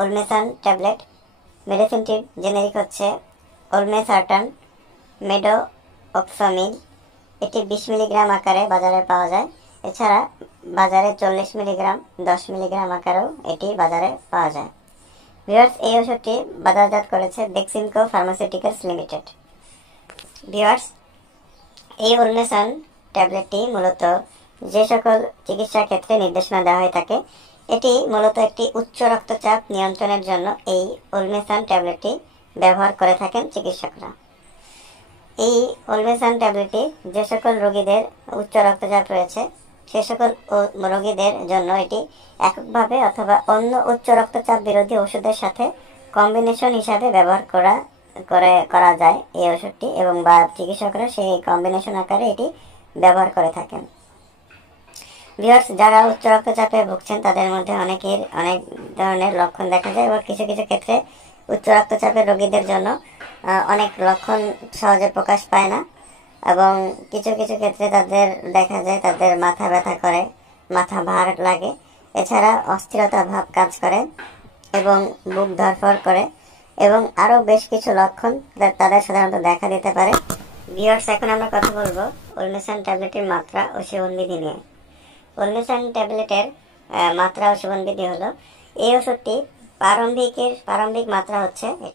ওলমেসান tablet. মেডিসিনটির generic হচ্ছে ওলমেসার্টান মেডোক্সমিল। এটি 20 milligram আকারে বাজারে পাওয়া যায়। এছাড়া বাজারে 40 মিলিগ্রাম, 10 মিলিগ্রাম আকারেও এটি বাজারে পাওয়া যায়। ভিউয়ার্স, এই ওষুধটি বাজারজাত করেছে বেক্সিমকো ফার্মাসিউটিক্যালস লিমিটেড। ভিউয়ার্স, এই ওলমেসান ট্যাবলেটটি মূলত যে সকল চিকিৎসা ক্ষেত্রে নির্দেশনা দেওয়া হয়ে থাকে, এটি মূলত একটি উচ্চ রক্তচাপ নিয়ন্ত্রণের জন্য এই ওলমেসান ট্যাবলেটটি ব্যবহার করে থাকেন চিকিৎসকরা। এই ওলমেসান ট্যাবলেটটি যে সকল রোগীদের উচ্চ রক্তচাপ রয়েছে সে সকল রোগীদের জন্য এটি এককভাবে অথবা অন্য উচ্চ রক্তচাপ বিরোধী ওষুধের সাথে কম্বিনেশন হিসাবে ব্যবহার করা যায় এই ওষুধটি, এবং বা চিকিৎসকরা সেই কম্বিনেশন আকারে এটি ব্যবহার করে থাকেন। ভিউয়ার্স, যারা উচ্চ রক্তচাপে ভুগছেন তাদের মধ্যে অনেকের অনেক ধরনের লক্ষণ দেখা যায়, এবং কিছু কিছু ক্ষেত্রে উচ্চ রক্তচাপের রোগীদের জন্য অনেক লক্ষণ সহজে প্রকাশ পায় না, এবং কিছু কিছু ক্ষেত্রে তাদের দেখা যায় তাদের মাথা ব্যথা করে, মাথা ভার লাগে, এছাড়া অস্থিরতা ভাব কাজ করে এবং বুক ধড়ফড় করে, এবং আরও বেশ কিছু লক্ষণ তাদের সাধারণত দেখা দিতে পারে। ভিউয়ার্স, এখন আমরা কথা বলবো ওলমেসান ট্যাবলেটের মাত্রা ও সেবনবিধি নিয়ে। ওলমেসান ট্যাবলেটের মাত্রা ও সেবনবিধি হলো, এই ওষুধটি প্রারম্ভিক মাত্রা হচ্ছে